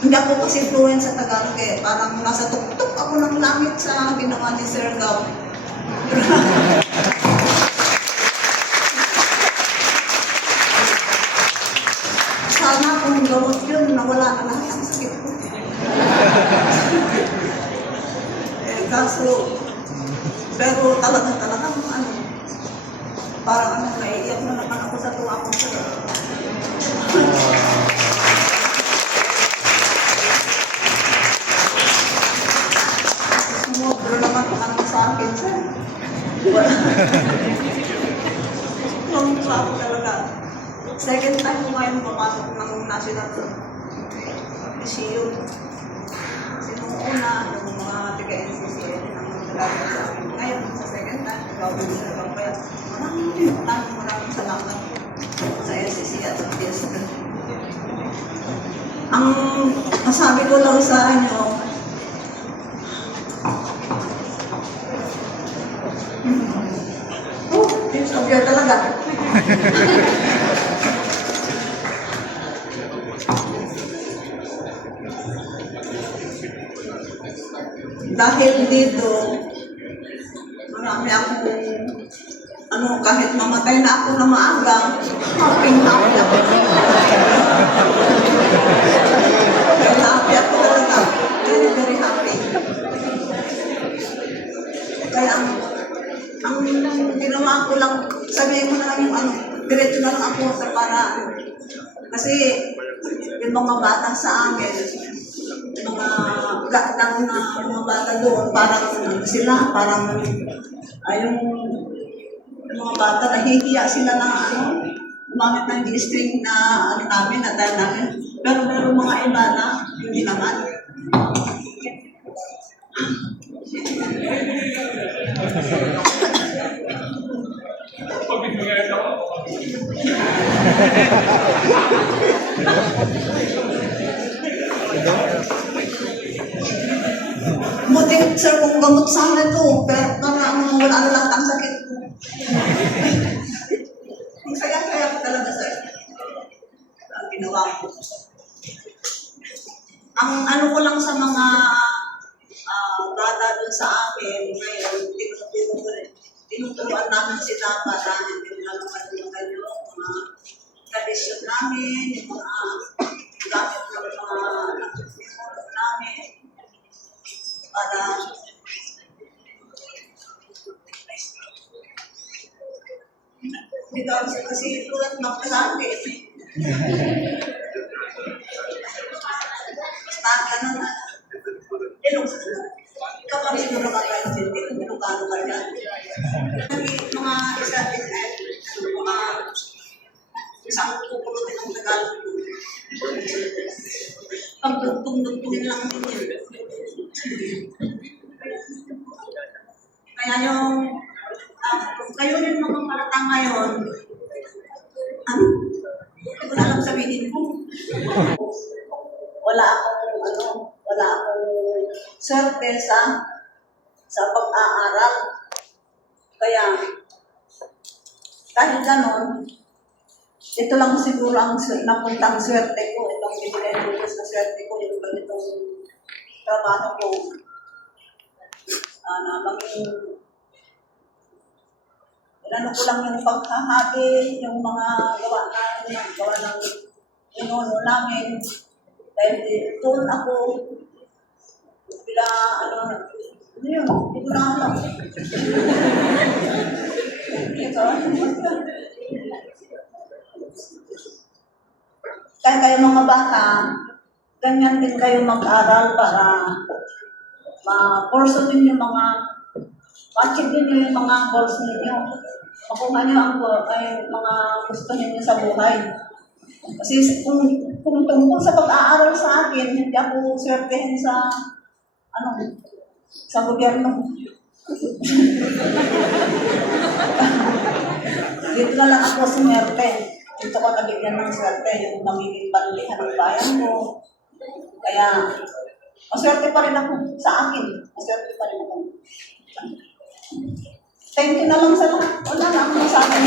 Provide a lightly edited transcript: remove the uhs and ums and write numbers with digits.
Hindi ako kasi fluent sa Tagalog eh. Parang nasa tuktok ako ng langit sa ginawa ni Sir Gab. Sana kung gamot yun, nawala na lahat ang sakit ko. Kaso, pero talagang ano, parang ano, naiiyak na naman ako sa tuwa ko sir. Sumobro naman ano sa akin sir. Nung sa ako talaga. Second time ko ngayon pumasok ng National Museum. Kasi nung una, nung mga taga-NCCN, ngayon, sa second time, gawin nila lang kaya maraming salamat sa NCC at sa PSP. Ang masabi ko lang sa inyo, tips of year talaga. Dahil dito, marami akong, kahit mamatay na ako na maaga, happy ako. Happy ako talaga. Very, very happy. Kaya ang ginawa ko lang, sabihin ko na lang yung diretso na lang ako sa paraan. Kasi yung mga bata sa amin, mga gatang na mga bata doon, parang yung mga bata, nahihiya sila na gumamit ng G-string na namin, na dahil namin. Pero meron mga iba na hindi naman. Buti sir kung gamot sana ito, pero parang wala na lahat ang sakit ko. Ang saya-saya ko talaga sir. Ang ginawa ko. Ang ko lang sa mga bata dun sa akin, ngayon, tinuturuan namin sila para hindi nila makalimutan yung mga tradisyon namin, yung mga gamit ng mga namin. Para hindi daw kasi tulad magkasabi. Basta ganun na. Ikaw kami siguro makakaintindi kung Ilocano ka dyan. Mga isang kukulot ng Tagalog. Pagdugtong-dugtongin lang din. Kaya kayo yung mga parata ngayon, hindi ko na alam sabihin ko. Wala akong swerte sa pag-aaral. Kaya, dahil ganon, ito lang siguro ang napuntang swerte ko, itong binigay ko sa swerte ko, itong trabaho ko. Ko lang yung paghahabi, yung mga gawa ng inuno namin. Dahil doon ako, bila, yun, hindi ko na alam. Kaya kayo mga bata, ganyan din kayo mag-aral para ma-pursue din yung ma-achieve din yung mga goals ninyo. Makuha nyo ang mga gusto ninyo sa buhay. Kasi kung tungkol sa pag-aaral sa akin, hindi ako swertehin sa gobyerno. Dito na lang ako sumerte. Dito ko nabigyan ng swerte, yung magiging panlihan ng bayan ko. Kaya, maswerte pa rin ako sa akin. Maswerte pa rin ako. Thank you na lang sa lahat. Wala na akong masabi.